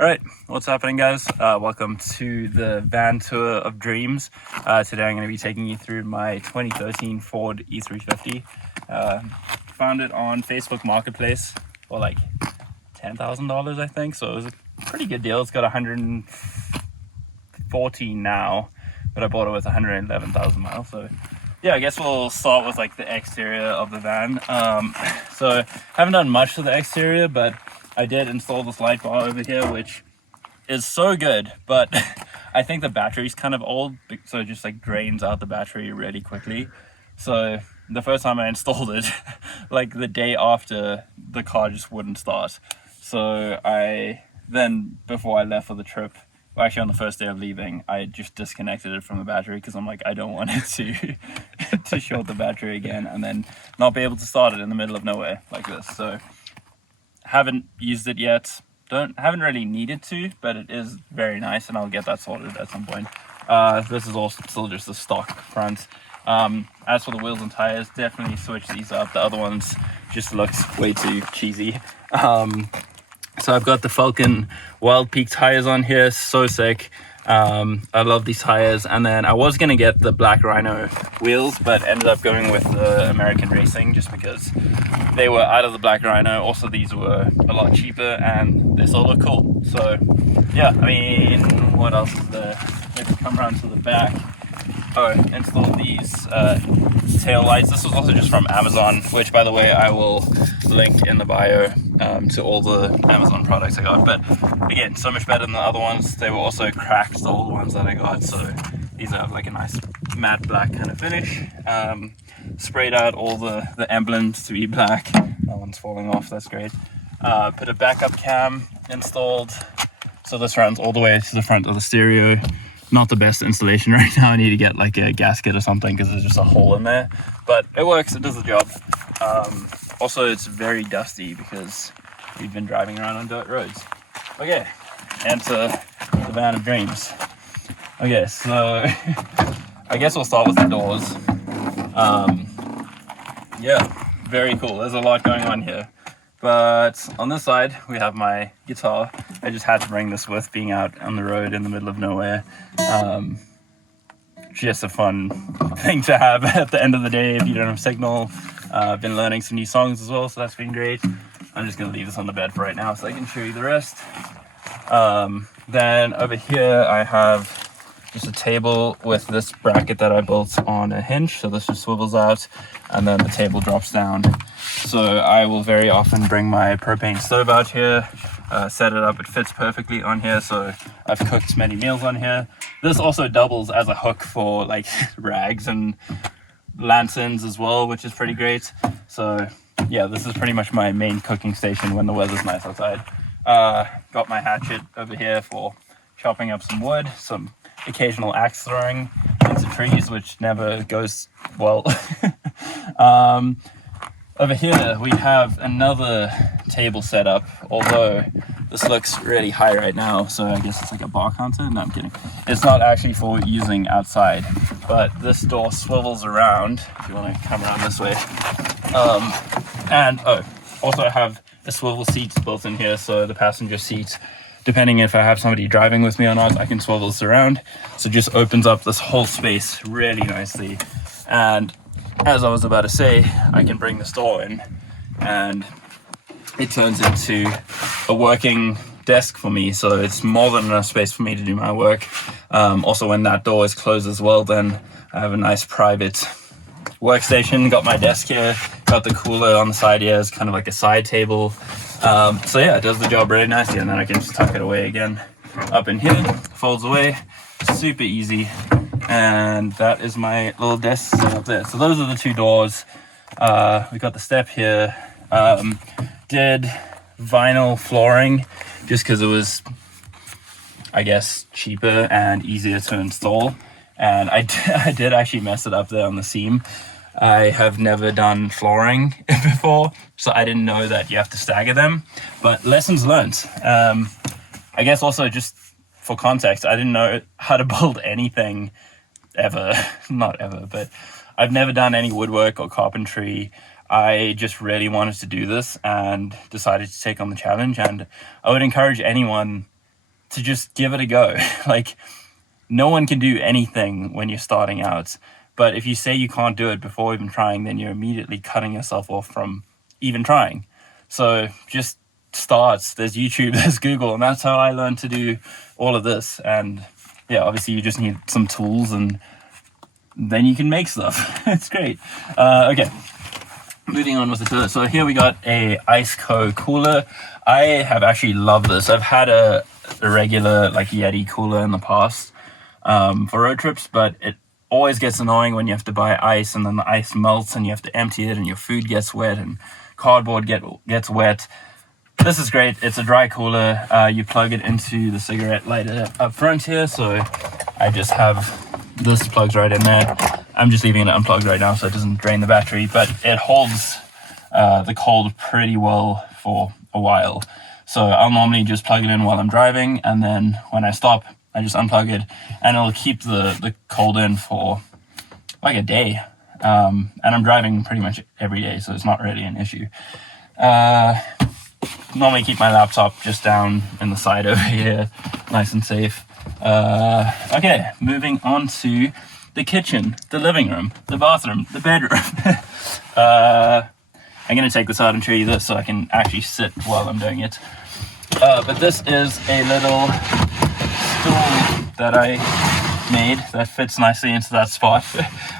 All right, what's happening, guys? Welcome to the van tour of dreams. Today I'm going to be taking you through my 2013 Ford E350. Found it on Facebook Marketplace for like $10,000, I think, so it was a pretty good deal. It's got 114 now, but I bought it with 111,000 miles, so yeah, I guess we'll start with like the exterior of the van. So haven't done much to the exterior, but I did install this light bar over here, which is so good, but I think the battery's kind of old, so it just like drains out the battery really quickly. So the first time I installed it, like the day after, the car just wouldn't start. So before I left for the trip, well, actually on the first day of leaving, I just disconnected it from the battery because I'm like, I don't want it to to short the battery again and then not be able to start it in the middle of nowhere like this. So haven't used it yet, haven't really needed to, but it is very nice, and I'll get that sorted at some point. This is also still just a stock front. As for the wheels and tires, definitely switch these up. The other ones just looks way too cheesy. So I've got the Falcon Wild Peak tires on here, so sick. I love these tires. And then I was gonna get the Black Rhino wheels, but ended up going with the American Racing just because they were out of the Black Rhino. Also, these were a lot cheaper and they still look cool. So yeah, I mean, what else is there? Maybe come around to the back. Oh, installed these tail lights. This was also just from Amazon, which, by the way, I will link in the bio to all the Amazon products I got. But again, so much better than the other ones. They were also cracked, the old ones that I got. So these have like a nice matte black kind of finish. Sprayed out all the emblems to be black. That one's falling off, that's great. Put a backup cam installed. So this runs all the way to the front of the stereo. Not the best installation right now. I need to get like a gasket or something because there's just a hole in there, but it works, it does the job. Also, it's very dusty because we've been driving around on dirt roads. Okay, enter the van of dreams. Okay, so I guess we'll start with the doors. Yeah, very cool. There's a lot going on here. But on this side, we have my guitar. I just had to bring this with, being out on the road in the middle of nowhere. Just a fun thing to have at the end of the day if you don't have signal. I've been learning some new songs as well, so that's been great. I'm just gonna leave this on the bed for right now so I can show you the rest. Then over here, I have just a table with this bracket that I built on a hinge. So this just swivels out and then the table drops down. So I will very often bring my propane stove out here, set it up. It fits perfectly on here. So I've cooked many meals on here. This also doubles as a hook for like rags and lanterns as well, which is pretty great. So yeah, this is pretty much my main cooking station when the weather's nice outside. Got my hatchet over here for chopping up some wood, some occasional axe throwing into trees, which never goes well. Over here we have another table set up, although this looks really high right now, so I guess it's like a bar counter. No, I'm kidding. It's not actually for using outside, but this door swivels around if you want to come around this way. Also I have a swivel seat built in here, so the passenger seat, depending if I have somebody driving with me or not, I can swivel this around. So it just opens up this whole space really nicely. And as I was about to say, I can bring this door in and it turns into a working desk for me. So it's more than enough space for me to do my work. Also, when that door is closed as well, then I have a nice private workstation. Got my desk here, got the cooler on the side here as kind of like a side table. So yeah, it does the job really nicely, and then I can just tuck it away again up in here, folds away, super easy. And that is my little desk set up there. So those are the two doors. We got the step here. Did vinyl flooring just because it was, I guess, cheaper and easier to install. And I did actually mess it up there on the seam. I have never done flooring before, so I didn't know that you have to stagger them, but lessons learned. I guess also just for context, I didn't know how to build anything ever. Not ever, but I've never done any woodwork or carpentry. I just really wanted to do this and decided to take on the challenge, and I would encourage anyone to just give it a go. Like, no one can do anything when you're starting out. But if you say you can't do it before even trying, then you're immediately cutting yourself off from even trying. So just start. There's YouTube, there's Google, and that's how I learned to do all of this. And yeah, obviously you just need some tools, and then you can make stuff. It's great. Okay, moving on with the toilet. So here we got a Iceco cooler. I have actually loved this. I've had a regular like Yeti cooler in the past for road trips, but it always gets annoying when you have to buy ice and then the ice melts and you have to empty it and your food gets wet and cardboard gets wet. This is great. It's a dry cooler. You plug it into the cigarette lighter up front here, so I just have this plugs right in there. I'm just leaving it unplugged right now so it doesn't drain the battery, but it holds the cold pretty well for a while. So I'll normally just plug it in while I'm driving, and then when I stop, I just unplug it, and it'll keep the cold in for like a day. And I'm driving pretty much every day, so it's not really an issue. Normally keep my laptop just down in the side over here, nice and safe. Okay, moving on to the kitchen, the living room, the bathroom, the bedroom. I'm going to take this out and show you this so I can actually sit while I'm doing it. But this is a little stool that I made that fits nicely into that spot.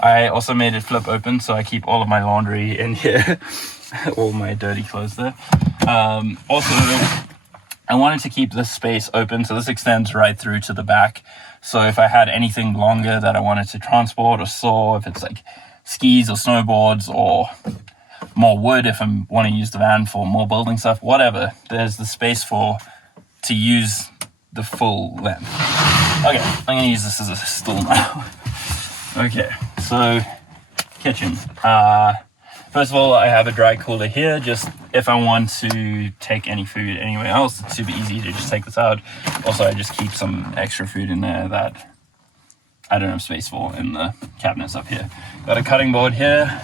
I also made it flip open so I keep all of my laundry in here, all my dirty clothes there. Also, I wanted to keep this space open, so this extends right through to the back. So if I had anything longer that I wanted to transport or store, if it's like skis or snowboards or more wood, if I want to use the van for more building stuff, whatever, there's the space to use the full length. Okay, I'm going to use this as a stool now. Okay, so kitchen. First of all, I have a dry cooler here, just if I want to take any food anywhere else. It's super easy to just take this out. Also, I just keep some extra food in there that I don't have space for in the cabinets up here. Got a cutting board here.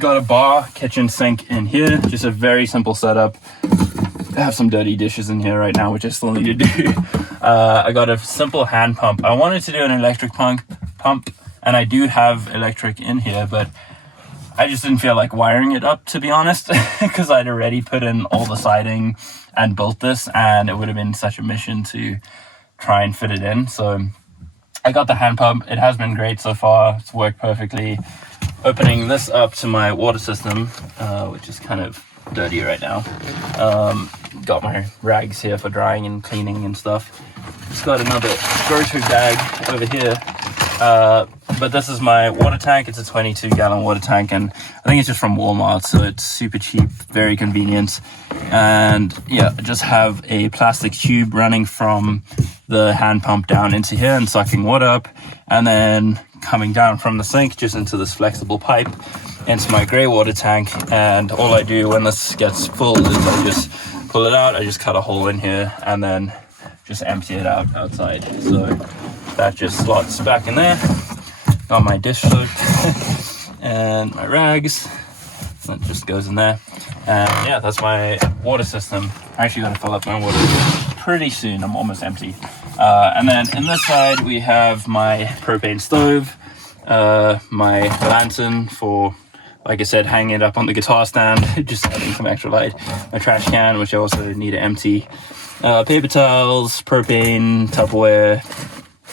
Got a bar, kitchen sink in here. Just a very simple setup. I have some dirty dishes in here right now, which I still need to do. I got a simple hand pump. I wanted to do an electric pump, and I do have electric in here, but I just didn't feel like wiring it up, to be honest, because I'd already put in all the siding and built this, and it would have been such a mission to try and fit it in. So I got the hand pump. It has been great so far. It's worked perfectly. Opening this up to my water system, which is kind of dirty right now. Got my rags here for drying and cleaning and stuff. Just got another grocery bag over here. But this is my water tank. It's a 22-gallon water tank, and I think it's just from Walmart, so it's super cheap, very convenient. And yeah, I just have a plastic tube running from the hand pump down into here and sucking water up, and then coming down from the sink just into this flexible pipe into my grey water tank. And all I do when this gets full is I just pull it out, I just cut a hole in here, and then just empty it out outside. So that just slots back in there. Got my dish soap and my rags. That just goes in there. And yeah, that's my water system. I actually got to fill up my water pretty soon. I'm almost empty. And then in this side we have my propane stove, my lantern for, like I said, hanging it up on the guitar stand, just adding some extra light. My trash can, which I also need to empty. Paper towels, propane, Tupperware,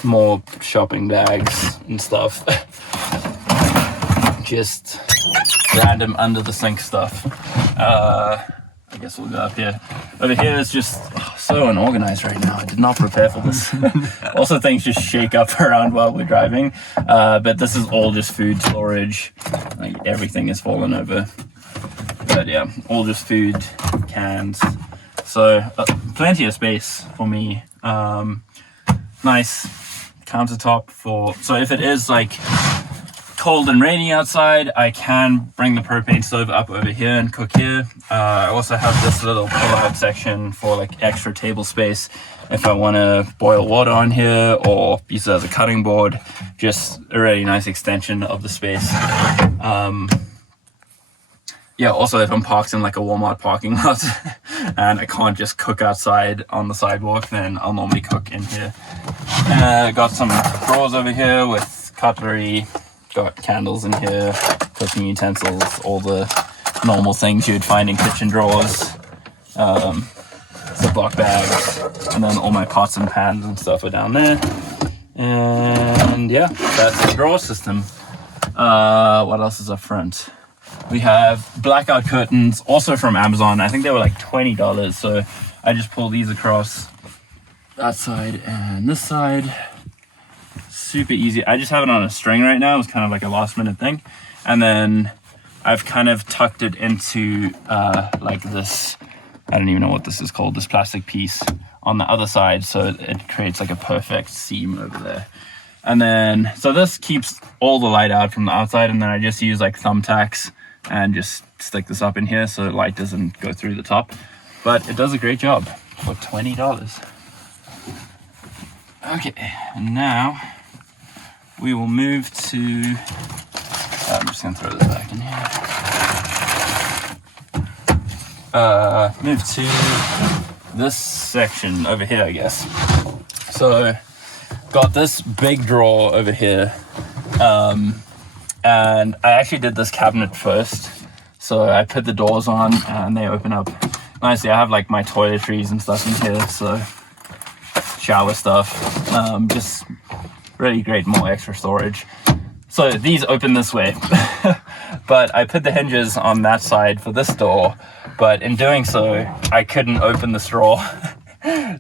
more shopping bags and stuff. Just random under the sink stuff. I guess we'll go up here. Over here is just so unorganized right now. I did not prepare for this. Also, things just shake up around while we're driving. But this is all just food storage. Like, everything is fallen over. But yeah, all just food, cans. So plenty of space for me. Nice countertop for, so if it is like cold and rainy outside, I can bring the propane stove up over here and cook here. I also have this little pull-out section for like extra table space if I want to boil water on here or use it as a cutting board. Just a really nice extension of the space. yeah, also if I'm parked in like a Walmart parking lot and I can't just cook outside on the sidewalk, then I'll normally cook in here. Got some drawers over here with cutlery, got candles in here, cooking utensils, all the normal things you'd find in kitchen drawers, Ziploc bags, and then all my pots and pans and stuff are down there. And yeah, that's the drawer system. What else is up front? We have blackout curtains, also from Amazon. I think they were like $20, so I just pull these across that side and this side. Super easy. I just have it on a string right now. It's kind of like a last minute thing. And then I've kind of tucked it into like this, I don't even know what this is called, this plastic piece on the other side, so it creates like a perfect seam over there. And then, so this keeps all the light out from the outside, and then I just use like thumbtacks and just stick this up in here so the light doesn't go through the top. But it does a great job for $20. Okay, and now we will move to, I'm just gonna throw this back in here. Move to this section over here, I guess. So, got this big drawer over here. And I actually did this cabinet first. So I put the doors on and they open up nicely. I have like my toiletries and stuff in here, so shower stuff. Just really great, more extra storage. So these open this way. But I put the hinges on that side for this door, but in doing so, I couldn't open this drawer.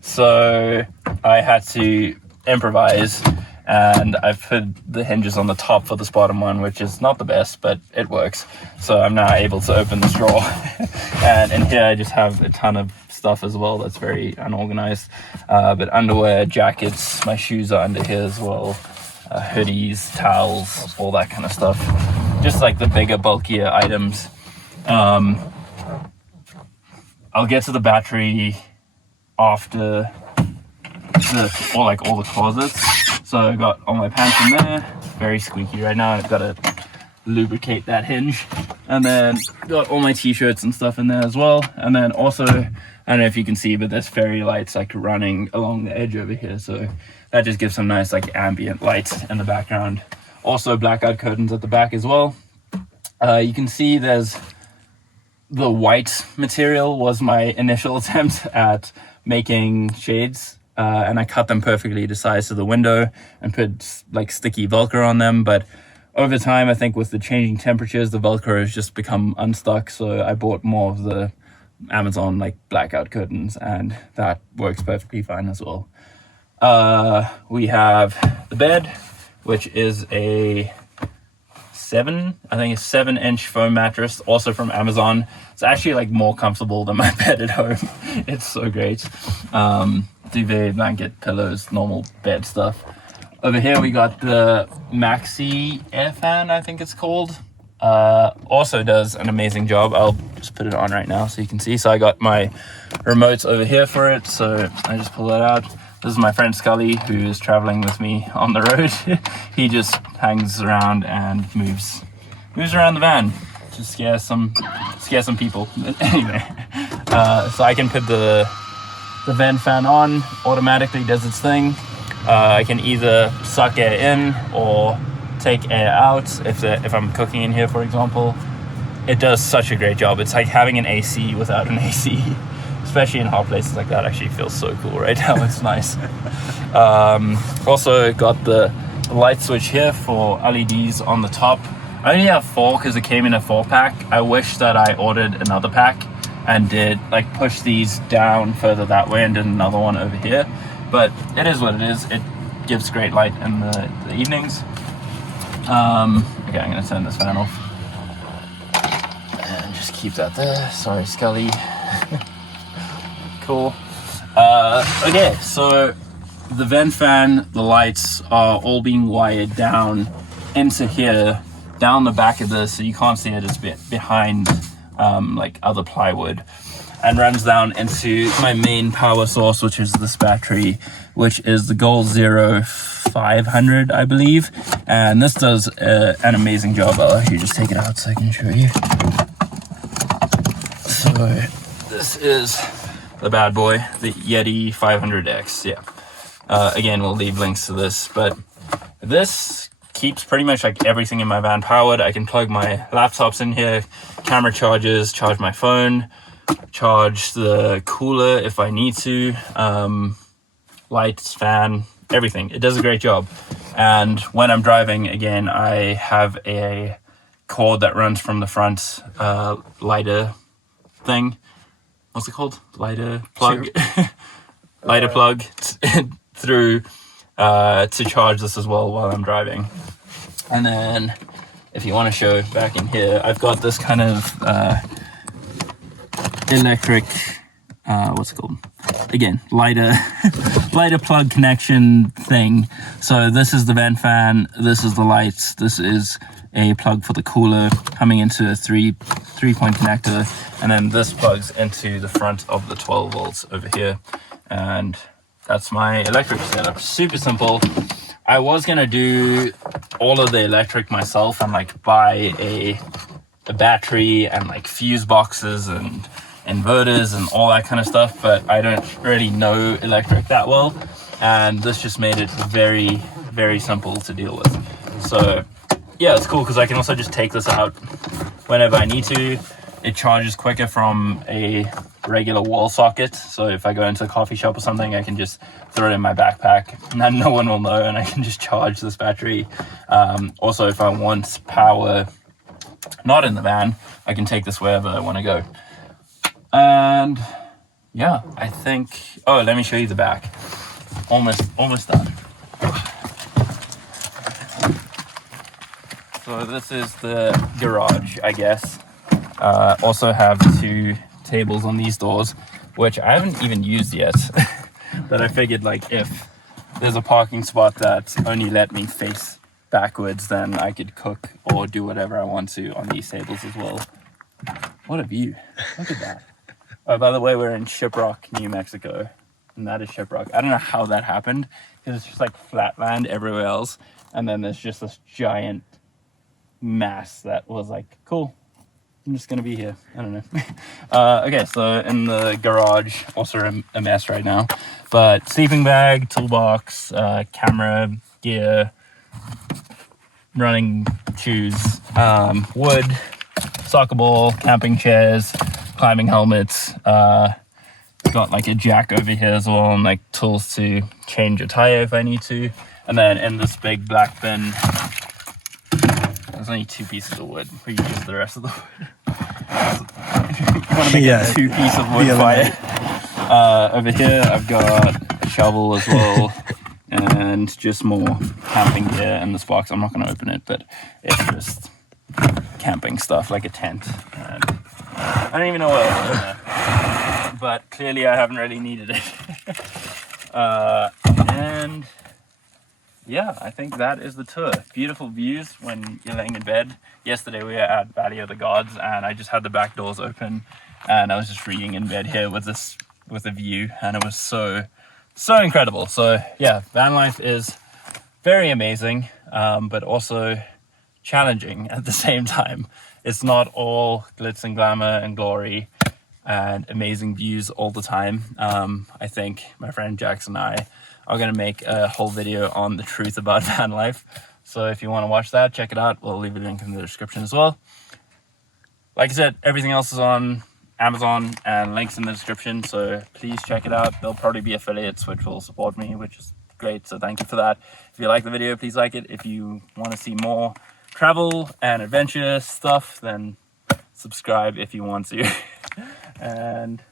So I had to improvise, and I've put the hinges on the top for this bottom one, which is not the best, but it works. So I'm now able to open this drawer. And in here I just have a ton of stuff as well that's very unorganized. But underwear, jackets, my shoes are under here as well. Hoodies, towels, all that kind of stuff. Just like the bigger, bulkier items. I'll get to the battery after all the closets. So I got all my pants in there, very squeaky right now. I've got to lubricate that hinge. And then got all my t-shirts and stuff in there as well. And then also, I don't know if you can see, but there's fairy lights like running along the edge over here. So that just gives some nice like ambient light in the background. Also blackout curtains at the back as well. You can see there's the white material was my initial attempt at making shades. And I cut them perfectly the size of the window and put like sticky Velcro on them. But over time, I think with the changing temperatures, the Velcro has just become unstuck. So I bought more of the Amazon like blackout curtains, and that works perfectly fine as well. We have the bed, which is a 7-inch foam mattress, also from Amazon. It's actually like more comfortable than my bed at home. It's so great. Duvet, blanket, pillows, normal bed stuff. Over here we got the Maxi air fan, I think it's called. Also does an amazing job. I'll just put it on right now so you can see. So I got my remotes over here for it, so I just pull that out. This is my friend Scully, who is traveling with me on the road. He just hangs around and moves around the van to scare some people. Anyway, so I can put the vent fan on, automatically does its thing. I can either suck air in or take air out if I'm cooking in here, for example. It does such a great job. It's like having an AC without an AC, especially in hot places like that. Actually feels so cool right now. It's nice. Also got the light switch here for LEDs on the top. I only have 4 because it came in a 4-pack. I wish that I ordered another pack and did like push these down further that way and did another one over here, but it is what it is. It gives great light in the evenings. Okay, I'm gonna turn this fan off and just keep that there. Sorry, Scully. Cool. Okay, so the vent fan, the lights are all being wired down into here, down the back of this, so you can't see it. It's behind like other plywood, and runs down into my main power source, which is this battery, which is the Goal Zero 500, I believe. And this does an amazing job. I'll actually just take it out so I can show you. So this is the bad boy, the Yeti 500X. Yeah. Again, we'll leave links to this, but this keeps pretty much like everything in my van powered. I can plug my laptops in here, camera charges, charge my phone, charge the cooler if I need to, lights, fan, everything. It does a great job. And when I'm driving, again, I have a cord that runs from the front lighter thing. What's it called? Lighter plug. Lighter plug through to charge this as well while I'm driving. And then if you want to show back in here, I've got this kind of electric, what's it called? Again, lighter plug connection thing. So this is the vent fan, this is the lights, this is a plug for the cooler coming into a three-point connector, and then this plugs into the front of the 12 volts over here. And that's my electric setup. Super simple. I was gonna do all of the electric myself and like buy a battery and like fuse boxes and inverters and all that kind of stuff, but I don't really know electric that well, and this just made it very, very simple to deal with. So yeah, it's cool because I can also just take this out whenever I need to. It charges quicker from a regular wall socket, so if I go into a coffee shop or something, I can just throw it in my backpack and then no one will know, and I can just charge this battery. Also, if I want power not in the van, I can take this wherever I want to go. And yeah, I think, oh, let me show you the back. Almost done. So this is the garage, I guess. Also have 2 tables on these doors, which I haven't even used yet. But I figured like if there's a parking spot that only let me face backwards, then I could cook or do whatever I want to on these tables as well. What a view. Look at that. Oh, by the way, we're in Shiprock, New Mexico, and that is Shiprock. I don't know how that happened, because it's just like flat land everywhere else, and then there's just this giant mass that was like, cool, I'm just gonna be here. I don't know. Okay, so in the garage, also a mess right now, but sleeping bag, toolbox, camera, gear, running shoes, wood, soccer ball, camping chairs, climbing helmets, got like a jack over here as well, and like tools to change a tire if I need to. And then in this big black bin, there's only 2 pieces of wood. We can use the rest of the wood. You want to make a 2 piece of wood fire. Over here I've got a shovel as well, and just more camping gear in this box. I'm not going to open it, but it's just camping stuff like a tent. And I don't even know what else is in there, but clearly I haven't really needed it. And yeah, I think that is the tour. Beautiful views when you're laying in bed. Yesterday we were at Valley of the Gods, and I just had the back doors open, and I was just reading in bed here with a view, and it was so incredible. So yeah, van life is very amazing, but also challenging at the same time. It's not all glitz and glamour and glory and amazing views all the time. I think my friend Jackson and I are going to make a whole video on the truth about van life. So if you want to watch that, check it out. We'll leave a link in the description as well. Like I said, everything else is on Amazon and links in the description, so please check it out. There'll probably be affiliates which will support me, which is great, so thank you for that. If you like the video, please like it. If you want to see more travel and adventure stuff, then subscribe if you want to. And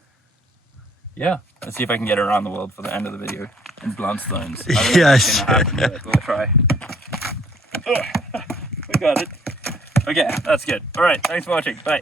yeah, let's see if I can get around the world for the end of the video in blunt stones. Yes. We'll try. We got it. Okay, that's good. All right, thanks for watching. Bye.